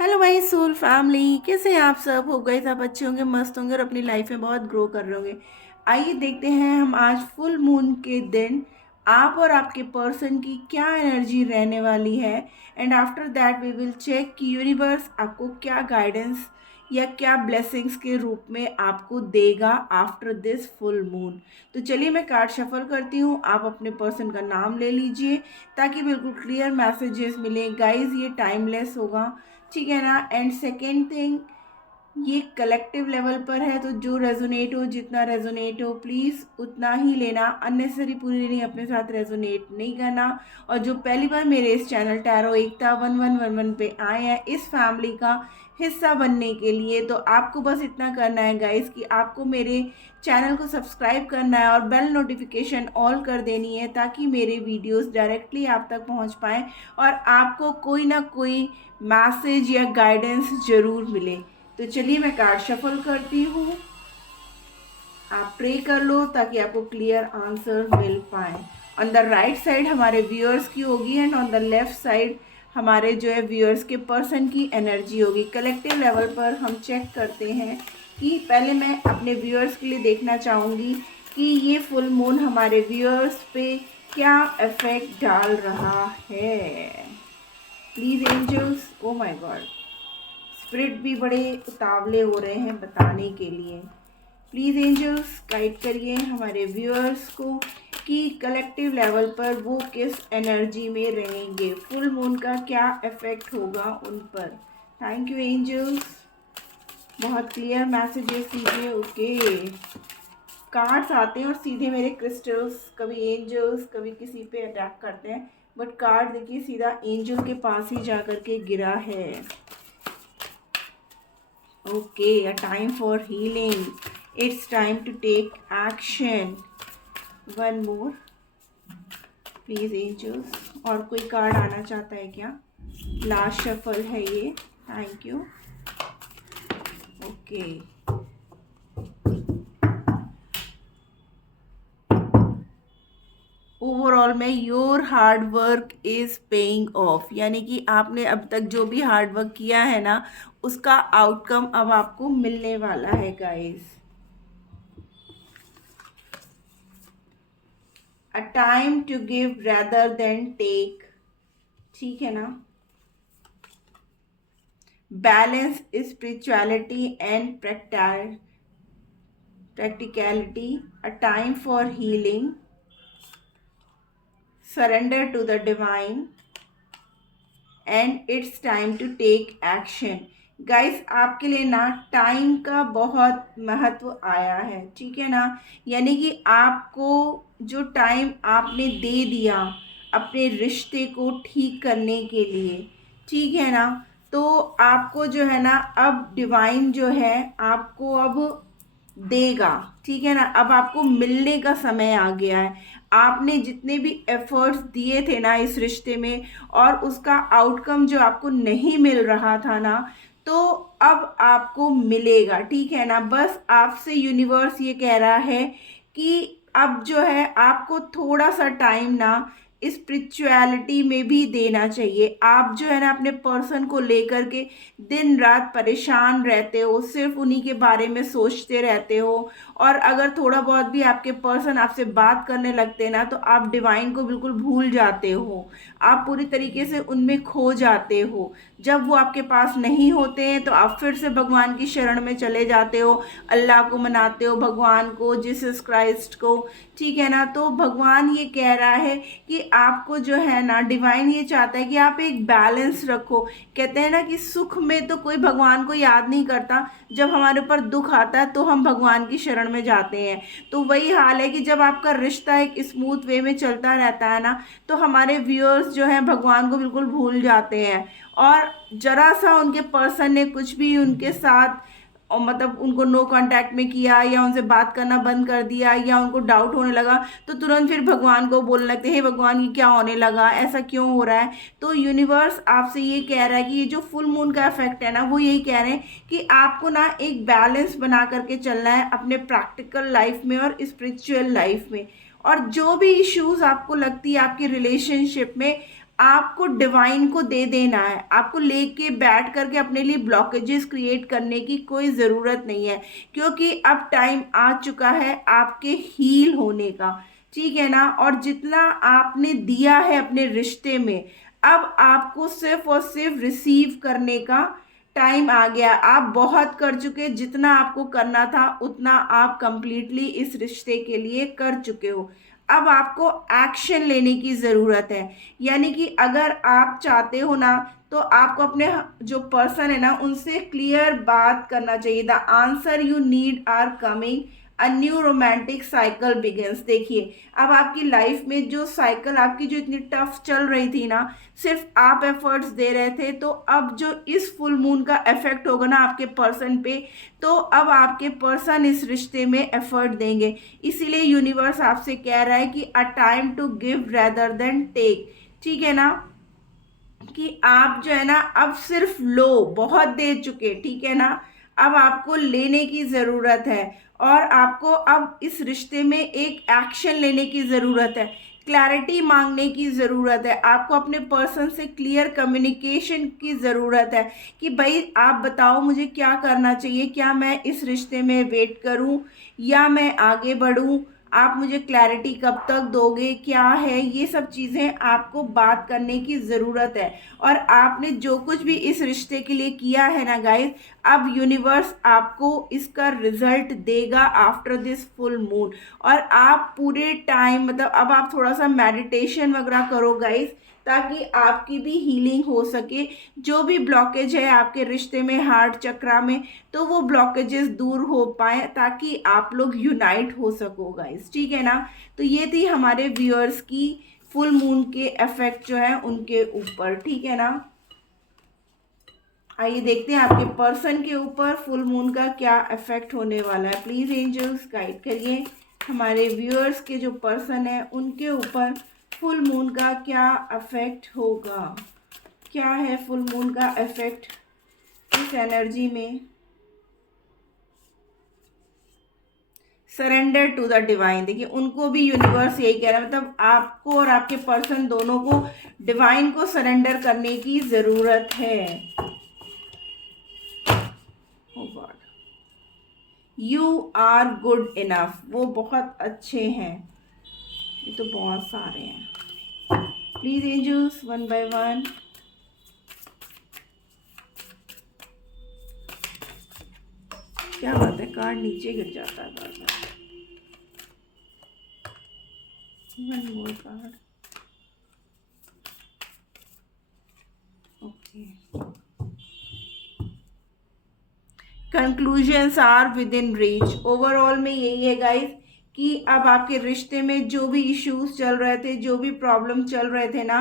Hello my soul family, कैसे हैं आप सब? हो गए सब अच्छे होंगे, मस्त होंगे और अपनी लाइफ में बहुत ग्रो कर रहे होंगे। आइए देखते हैं हम आज फुल मून के दिन आप और आपके पर्सन की क्या एनर्जी रहने वाली है। And after that we will check कि यूनिवर्स आपको क्या गाइडेंस या क्या ब्लेसिंग्स के रूप में आपको देगा आफ्टर दिस फुल मून। तो चलिए मैं कार्ड शफल करती हूँ, आप अपने पर्सन का नाम ले लीजिए ताकि बिल्कुल क्लियर मैसेजेस मिले। गाइज ये टाइमलेस होगा, ठीक है ना। एंड सेकेंड थिंग, ये कलेक्टिव लेवल पर है, तो जो रेजोनेट हो, जितना रेजोनेट हो प्लीज़ उतना ही लेना। अननेसेसरी पूरी नहीं अपने साथ रेजोनेट नहीं करना। और जो पहली बार मेरे इस चैनल टैरो एकता 1111 पे आए हैं इस फैमिली का हिस्सा बनने के लिए, तो आपको बस इतना करना है गाइस कि आपको मेरे चैनल को सब्सक्राइब करना है और बेल नोटिफिकेशन ऑल कर देनी है ताकि मेरे वीडियोस डायरेक्टली आप तक पहुंच पाएँ और आपको कोई ना कोई मैसेज या गाइडेंस ज़रूर मिले। तो चलिए मैं कार्ड शफल करती हूँ, आप प्रे कर लो ताकि आपको क्लियर आंसर मिल पाए। ऑन द राइट साइड हमारे व्यूअर्स की होगी and on the left side हमारे जो है व्यूअर्स के पर्सन की एनर्जी होगी। कलेक्टिव लेवल पर हम चेक करते हैं कि पहले मैं अपने व्यूअर्स के लिए देखना चाहूँगी कि ये फुल मून हमारे व्यूअर्स पे क्या इफेक्ट डाल रहा है। Please angels, oh my god, spirit भी बड़े उतावले हो रहे हैं बताने के लिए। प्लीज़ एंजल्स गाइड करिए हमारे व्यूअर्स को कि कलेक्टिव लेवल पर वो किस एनर्जी में रहेंगे, फुल मून का क्या इफेक्ट होगा उन पर। थैंक यू एंजल्स, बहुत क्लियर मैसेजेस दीजिए। ओके, कार्ड्स आते हैं और सीधे मेरे क्रिस्टल्स कभी एंजल्स कभी किसी पे अटैक करते हैं, बट कार्ड देखिए सीधा एंजल के पास ही जा कर के गिरा है। Okay, a time for healing. It's time to take action. One more, please angels. और कोई कार्ड आना चाहता है क्या? लास्ट शफल है ये। Thank you. ओके, ओवरऑल में your hard work is paying off, यानी कि आपने अब तक जो भी हार्ड वर्क किया है ना उसका आउटकम अब आपको मिलने वाला है guys. A time to give rather than take, ठीक है ना। Balance spirituality and practicality, a time for healing, surrender to the divine and it's time to take action. Guys आपके लिए ना टाइम का बहुत महत्व आया है, ठीक है ना। यानी कि आपको जो टाइम आपने दे दिया अपने रिश्ते को ठीक करने के लिए, ठीक है ना, तो आपको जो है ना अब डिवाइन जो है आपको अब देगा, ठीक है ना। अब आपको मिलने का समय आ गया है। आपने जितने भी एफर्ट्स दिए थे ना इस रिश्ते में और उसका आउटकम जो आपको नहीं मिल रहा था ना, तो अब आपको मिलेगा, ठीक है ना। बस आपसे यूनिवर्स ये कह रहा है कि अब जो है आपको थोड़ा सा टाइम ना स्पिरिचुअलिटी में भी देना चाहिए। आप जो है ना अपने पर्सन को लेकर के दिन रात परेशान रहते हो, सिर्फ उन्हीं के बारे में सोचते रहते हो, और अगर थोड़ा बहुत भी आपके पर्सन आपसे बात करने लगते हैं ना तो आप डिवाइन को बिल्कुल भूल जाते हो, आप पूरी तरीके से उनमें खो जाते हो। जब वो आपके पास नहीं होते हैं तो आप फिर से भगवान की शरण में चले जाते हो, अल्लाह को मनाते हो, भगवान को, जीसस क्राइस्ट को, ठीक है ना। तो भगवान ये कह रहा है कि आपको जो है ना डिवाइन ये चाहता है कि आप एक बैलेंस रखो। कहते हैं ना कि सुख में तो कोई भगवान को याद नहीं करता, जब हमारे ऊपर दुख आता है तो हम भगवान की शरण में जाते हैं। तो वही हाल है कि जब आपका रिश्ता एक स्मूथ वे में चलता रहता है ना तो हमारे व्यूअर्स जो हैं भगवान को बिल्कुल भूल जाते हैं, और जरा सा उनके पर्सन ने कुछ भी उनके साथ और मतलब उनको नो कांटेक्ट में किया या उनसे बात करना बंद कर दिया या उनको डाउट होने लगा तो तुरंत फिर भगवान को बोलने लगते हैं, हे भगवान ये क्या होने लगा, ऐसा क्यों हो रहा है। तो यूनिवर्स आपसे ये कह रहा है कि ये जो फुल मून का इफेक्ट है ना वो यही कह रहे हैं कि आपको ना एक बैलेंस बना करके चलना है अपने प्रैक्टिकल लाइफ में और स्पिरिचुअल लाइफ में। और जो भी इश्यूज आपको लगती है आपकी रिलेशनशिप में, आपको डिवाइन को दे देना है। आपको लेके बैठ करके अपने लिए ब्लॉकेजेस क्रिएट करने की कोई ज़रूरत नहीं है, क्योंकि अब टाइम आ चुका है आपके हील होने का, ठीक है ना। और जितना आपने दिया है अपने रिश्ते में, अब आपको सिर्फ और सिर्फ रिसीव करने का टाइम आ गया। आप बहुत कर चुके, जितना आपको करना था उतना आप कंप्लीटली इस रिश्ते के लिए कर चुके हो। अब आपको एक्शन लेने की ज़रूरत है। यानी कि अगर आप चाहते हो ना, तो आपको अपने जो पर्सन है ना उनसे क्लियर बात करना चाहिए। The answer you need are coming, a new romantic cycle begins. देखिए, अब आपकी लाइफ में जो साइकिल आपकी जो इतनी टफ चल रही थी ना, सिर्फ आप एफर्ट्स दे रहे थे, तो अब जो इस फुल मून का इफेक्ट होगा ना आपके पर्सन पे, तो अब आपके पर्सन इस रिश्ते में एफर्ट देंगे। इसीलिए यूनिवर्स आपसे कह रहा है कि a time to give rather than take, ठीक है ना। कि आप जो है ना अब सिर्फ लो, बहुत दे चुके, ठीक है ना। अब आपको लेने की ज़रूरत है, और आपको अब इस रिश्ते में एक एक्शन लेने की ज़रूरत है, क्लैरिटी मांगने की ज़रूरत है। आपको अपने पर्सन से क्लियर कम्युनिकेशन की ज़रूरत है कि भाई आप बताओ मुझे क्या करना चाहिए, क्या मैं इस रिश्ते में वेट करूं या मैं आगे बढ़ूं, आप मुझे क्लैरिटी कब तक दोगे, क्या है, ये सब चीज़ें आपको बात करने की ज़रूरत है। और आपने जो कुछ भी इस रिश्ते के लिए किया है ना गाइस, अब यूनिवर्स आपको इसका रिजल्ट देगा आफ्टर दिस फुल मून। और आप पूरे टाइम मतलब अब आप थोड़ा सा मेडिटेशन वगैरह करो गाइस, ताकि आपकी भी हीलिंग हो सके। जो भी ब्लॉकेज है आपके रिश्ते में, हार्ट चक्रा में, तो वो ब्लॉकेजेस दूर हो पाए, ताकि आप लोग यूनाइट हो सको गाइस, ठीक है ना। तो ये थी हमारे व्यूअर्स की फुल मून के इफेक्ट जो है उनके ऊपर, ठीक है ना। आइए देखते हैं आपके पर्सन के ऊपर फुल मून का क्या इफेक्ट होने वाला है। प्लीज़ एंजल्स गाइड करिए हमारे व्यूअर्स के जो पर्सन है उनके ऊपर फुल मून का क्या इफेक्ट होगा। क्या है फुल मून का इफेक्ट इस एनर्जी में। Surrender to the divine. देखिए, उनको भी यूनिवर्स यही कह रहा है, मतलब आपको और आपके पर्सन दोनों को डिवाइन को सरेंडर करने की ज़रूरत है। Oh God, you are good enough. वो बहुत अच्छे हैं। ये तो बहुत सारे हैं। Please angels one by one. क्या बात है, कार्ड नीचे गिर जाता है बार बार। One more card. Okay, conclusions are within reach. Overall में यही है गाइस कि अब आपके रिश्ते में जो भी इश्यूज चल रहे थे, जो भी प्रॉब्लम चल रहे थे ना,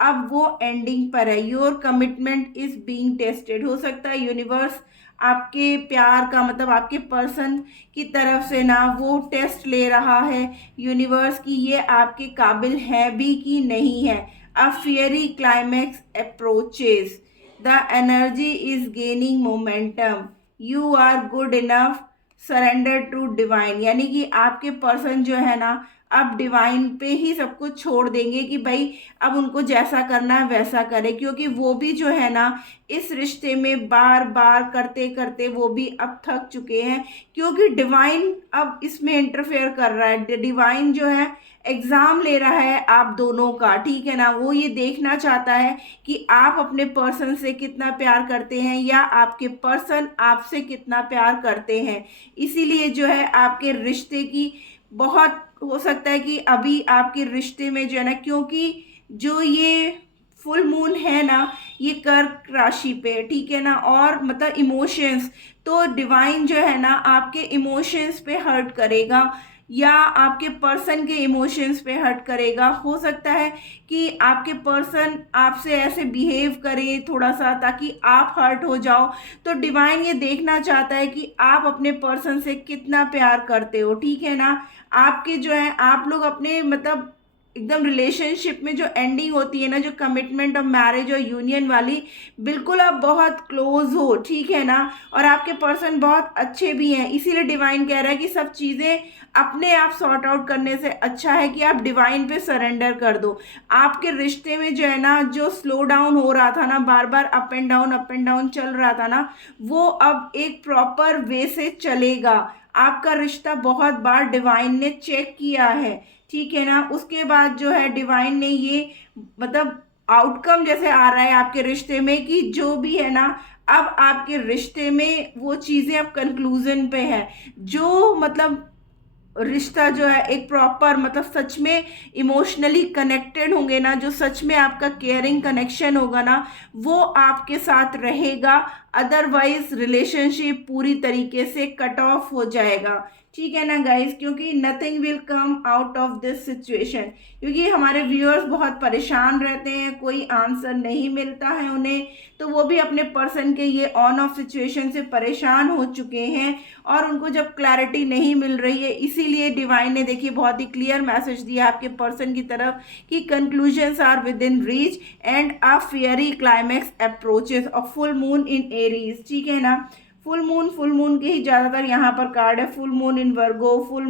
अब वो एंडिंग पर है। Your commitment is being tested. हो सकता है यूनिवर्स आपके प्यार का मतलब आपके पर्सन की तरफ से ना वो टेस्ट ले रहा है यूनिवर्स की ये आपके काबिल है भी कि नहीं है। A fiery climax approaches, the energy is gaining momentum, you are good enough, surrender to divine. यानी कि आपके पर्सन जो है ना अब डिवाइन पे ही सब कुछ छोड़ देंगे कि भाई अब उनको जैसा करना है वैसा करे, क्योंकि वो भी जो है ना इस रिश्ते में बार बार करते करते वो भी अब थक चुके हैं, क्योंकि डिवाइन अब इसमें इंटरफेयर कर रहा है। डिवाइन जो है एग्ज़ाम ले रहा है आप दोनों का, ठीक है ना। वो ये देखना चाहता है कि आप अपने पर्सन से कितना प्यार करते हैं या आपके पर्सन आपसे कितना प्यार करते हैं। इसीलिए जो है आपके रिश्ते की बहुत हो सकता है कि अभी आपके रिश्ते में जो है ना, क्योंकि जो ये फुल मून है ना ये कर्क राशि पे, ठीक है ना, और मतलब इमोशंस, तो डिवाइन जो है ना आपके इमोशंस पे हर्ट करेगा या आपके पर्सन के इमोशंस पे हर्ट करेगा। हो सकता है कि आपके पर्सन आपसे ऐसे बिहेव करे थोड़ा सा ताकि आप हर्ट हो जाओ। तो डिवाइन ये देखना चाहता है कि आप अपने पर्सन से कितना प्यार करते हो, ठीक है ना। आपके जो है आप लोग अपने मतलब एकदम रिलेशनशिप में जो एंडिंग होती है ना, जो कमिटमेंट ऑफ मैरिज और यूनियन वाली, बिल्कुल आप बहुत क्लोज हो, ठीक है ना, और आपके पर्सन बहुत अच्छे भी हैं। इसीलिए डिवाइन कह रहा है कि सब चीज़ें अपने आप सॉर्ट आउट करने से अच्छा है कि आप डिवाइन पे सरेंडर कर दो। आपके रिश्ते में जो है ना, जो स्लो डाउन हो रहा था ना, बार बार अप एंड डाउन चल रहा था ना, वो अब एक प्रॉपर वे से चलेगा। आपका रिश्ता बहुत बार डिवाइन ने चेक किया है, ठीक है ना। उसके बाद जो है डिवाइन ने ये मतलब आउटकम जैसे आ रहा है आपके रिश्ते में कि जो भी है ना, अब आपके रिश्ते में वो चीज़ें अब कंक्लूजन पे है। जो मतलब रिश्ता जो है एक प्रॉपर मतलब सच में इमोशनली कनेक्टेड होंगे ना, जो सच में आपका केयरिंग कनेक्शन होगा ना, वो आपके साथ रहेगा। अदरवाइज रिलेशनशिप पूरी तरीके से कट ऑफ हो जाएगा, ठीक है ना गाइस, क्योंकि nothing will come out of this situation. क्योंकि हमारे व्यूअर्स बहुत परेशान रहते हैं, कोई आंसर नहीं मिलता है उन्हें, तो वो भी अपने पर्सन के ये ऑन ऑफ सिचुएशन से परेशान हो चुके हैं और उनको जब क्लैरिटी नहीं मिल रही है, इसीलिए डिवाइन ने देखिए बहुत ही क्लियर मैसेज दिया आपके पर्सन की तरफ कि conclusions are within reach and a fiery climax approaches a full moon in Aries, ठीक है ना। फुल मून के ही ज़्यादातर यहाँ पर कार्ड है। Full moon in Virgo, full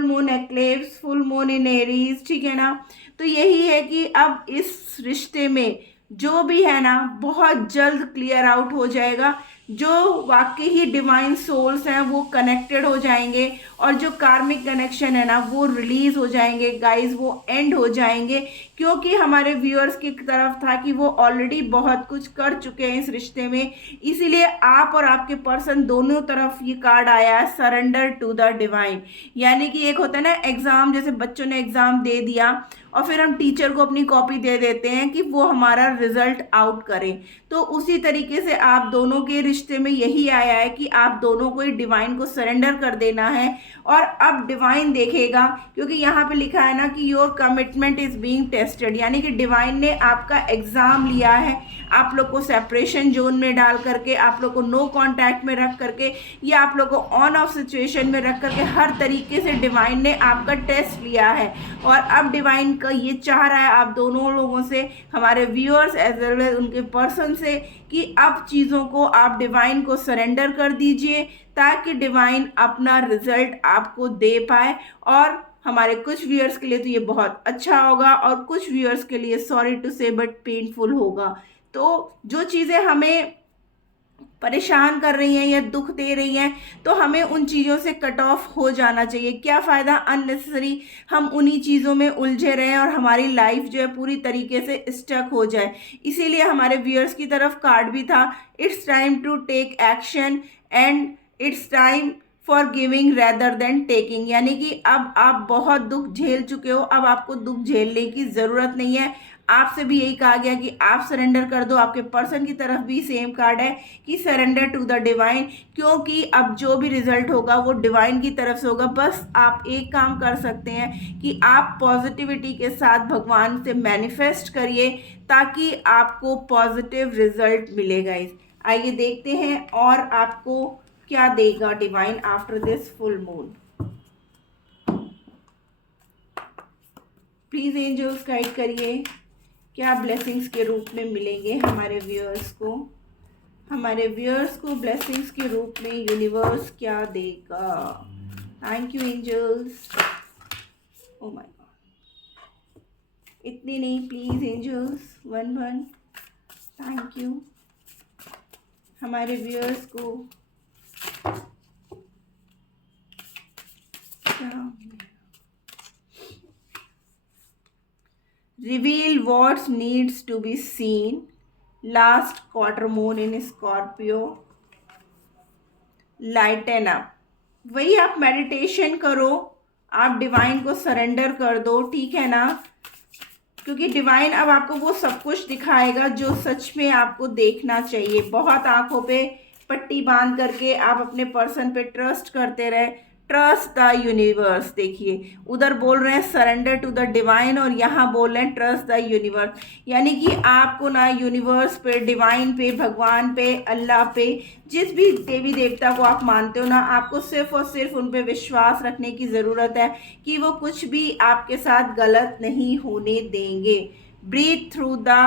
moon eclipse, full moon in Aries, ठीक है ना। तो यही है कि अब इस रिश्ते में जो भी है ना, बहुत जल्द क्लियर आउट हो जाएगा। जो वाकई ही डिवाइन सोल्स हैं वो कनेक्टेड हो जाएंगे और जो कार्मिक कनेक्शन है ना वो रिलीज हो जाएंगे गाइस, वो एंड हो जाएंगे। क्योंकि हमारे व्यूअर्स की तरफ था कि वो ऑलरेडी बहुत कुछ कर चुके हैं इस रिश्ते में, इसीलिए आप और आपके पर्सन दोनों तरफ ये कार्ड आया है, सरेंडर टू द डिवाइन। यानी कि एक होता है ना एग्जाम, जैसे बच्चों ने एग्जाम दे दिया और फिर हम टीचर को अपनी कॉपी दे देते हैं कि वो हमारा रिजल्ट आउट करें, तो उसी तरीके से आप दोनों के रिश्ते में यही आया है कि आप दोनों को डिवाइन को सरेंडर कर देना है। और अब डिवाइन देखेगा, क्योंकि यहाँ पे लिखा है ना कि your commitment is being tested, यानी कि डिवाइन ने आपका एग्जाम लिया है। आप लोग को सेपरेशन जोन में डाल करके, आप लोग को नो कांटेक्ट में रख करके, या आप लोग को ऑन ऑफ सिचुएशन में रख करके, हर तरीके से डिवाइन ने आपका टेस्ट लिया है। और अब डिवाइन का ये चाह रहा है आप दोनों लोगों से, हमारे व्यूअर्स एज वेल एज उनके पर्सन से, कि अब चीज़ों को आप डिवाइन को सरेंडर कर दीजिए ताकि डिवाइन अपना रिजल्ट आपको दे पाए। और हमारे कुछ व्यूअर्स के लिए तो ये बहुत अच्छा होगा और कुछ व्यूअर्स के लिए सॉरी टू से बट पेनफुल होगा। तो जो चीज़ें हमें परेशान कर रही हैं या दुख दे रही हैं, तो हमें उन चीज़ों से कट ऑफ हो जाना चाहिए। क्या फ़ायदा अननेसेसरी हम उन्हीं चीज़ों में उलझे रहें और हमारी लाइफ जो है पूरी तरीके से स्टक हो जाए। इसीलिए हमारे व्यूअर्स की तरफ कार्ड भी था, it's time to take action and it's time for giving rather than taking. यानी कि अब आप बहुत दुख झेल चुके हो, अब आपको दुख झेलने की ज़रूरत नहीं है। आपसे भी यही कहा गया कि आप सरेंडर कर दो। आपके पर्सन की तरफ भी सेम कार्ड है कि सरेंडर टू द डिवाइन, क्योंकि अब जो भी रिजल्ट होगा वो डिवाइन की तरफ से होगा। बस आप एक काम कर सकते हैं कि आप पॉजिटिविटी के साथ भगवान से मैनिफेस्ट करिए ताकि आपको पॉजिटिव रिजल्ट मिलेगा। आइए देखते हैं और आपको क्या देगा divine after this full moon. Please angels guide करिए, क्या ब्लेसिंग्स के रूप में मिलेंगे हमारे व्यूअर्स को। हमारे व्यूअर्स को ब्लेसिंग्स के रूप में यूनिवर्स क्या देगा। Thank you angels. Oh my god, इतनी नहीं, please angels, one. Thank you. हमारे व्यूअर्स को क्या reveal what needs to be seen, last quarter moon in Scorpio, lighten up। वही आप मेडिटेशन करो, आप डिवाइन को सरेंडर कर दो, ठीक है ना, क्योंकि डिवाइन अब आपको वो सब कुछ दिखाएगा जो सच में आपको देखना चाहिए। बहुत आंखों पे पट्टी बांध करके आप अपने पर्सन पे ट्रस्ट करते रहे, ट्रस्ट द यूनिवर्स। देखिए उधर बोल रहे हैं सरेंडर टू द डिवाइन और यहाँ बोल रहे हैं ट्रस्ट द यूनिवर्स। यानी कि आपको ना यूनिवर्स पे, डिवाइन पे, भगवान पे, अल्लाह पे, जिस भी देवी देवता को आप मानते हो ना, आपको सिर्फ और सिर्फ उन पे विश्वास रखने की ज़रूरत है कि वो कुछ भी आपके साथ गलत नहीं होने देंगे। ब्रीथ थ्रू द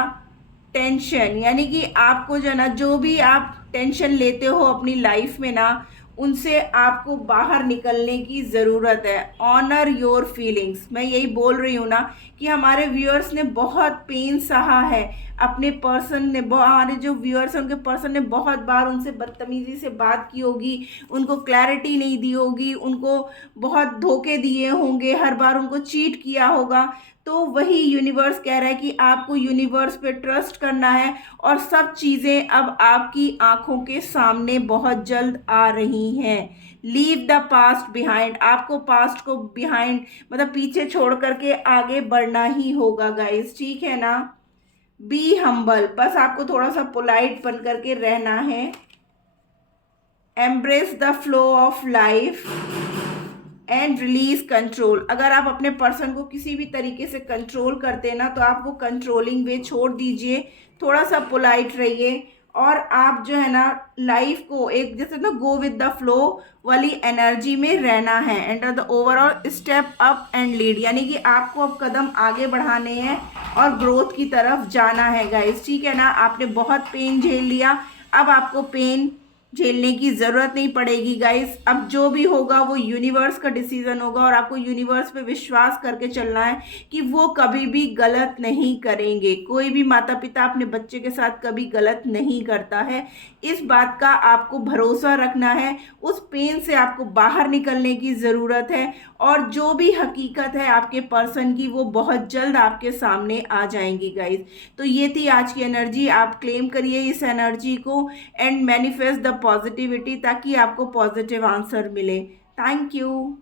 टेंशन, यानी कि आपको जो है ना, जो भी आप टेंशन लेते हो अपनी लाइफ में ना, उनसे आपको बाहर निकलने की ज़रूरत है। Honour your feelings. मैं यही बोल रही हूँ ना कि हमारे व्यूअर्स ने बहुत पेन सहा है, अपने पर्सन ने, हमारे जो व्यूअर्स हैं उनके पर्सन ने बहुत बार उनसे बदतमीज़ी से बात की होगी, उनको क्लैरिटी नहीं दी होगी, उनको बहुत धोखे दिए होंगे, हर बार उनको चीट किया होगा। तो वही यूनिवर्स कह रहा है कि आपको यूनिवर्स पे ट्रस्ट करना है और सब चीज़ें अब आपकी आंखों के सामने बहुत जल्द आ रही हैं। Leave the past behind. आपको पास्ट को बिहाइंड मतलब पीछे छोड़ करके आगे बढ़ना ही होगा गाइस, ठीक है ना। बी हम्बल, बस आपको थोड़ा सा पोलाइट बन करके रहना है। Embrace the flow of life and release control. अगर आप अपने पर्सन को किसी भी तरीके से कंट्रोल करते हैं ना, तो आप वो कंट्रोलिंग वे छोड़ दीजिए, थोड़ा सा पोलाइट रहिए और आप जो है ना लाइफ को एक जैसे ना गो विद द फ्लो वाली एनर्जी में रहना है। Enter the overall step up and lead, यानी कि आपको अब कदम आगे बढ़ाने हैं और ग्रोथ की तरफ जाना है गाइस, ठीक है ना। आपने बहुत पेन झेल लिया, अब आपको पेन झेलने की ज़रूरत नहीं पड़ेगी गाइस। अब जो भी होगा वो यूनिवर्स का डिसीजन होगा और आपको यूनिवर्स पे विश्वास करके चलना है कि वो कभी भी गलत नहीं करेंगे। कोई भी माता पिता अपने बच्चे के साथ कभी गलत नहीं करता है, इस बात का आपको भरोसा रखना है। उस पेन से आपको बाहर निकलने की ज़रूरत है और जो भी हकीकत है आपके पर्सन की वो बहुत जल्द आपके सामने आ जाएंगी गाइस। तो ये थी आज की एनर्जी। आप क्लेम करिए इस एनर्जी को एंड मैनिफेस्ट द पॉजिटिविटी, ताकि आपको पॉजिटिव आंसर मिले। Thank you.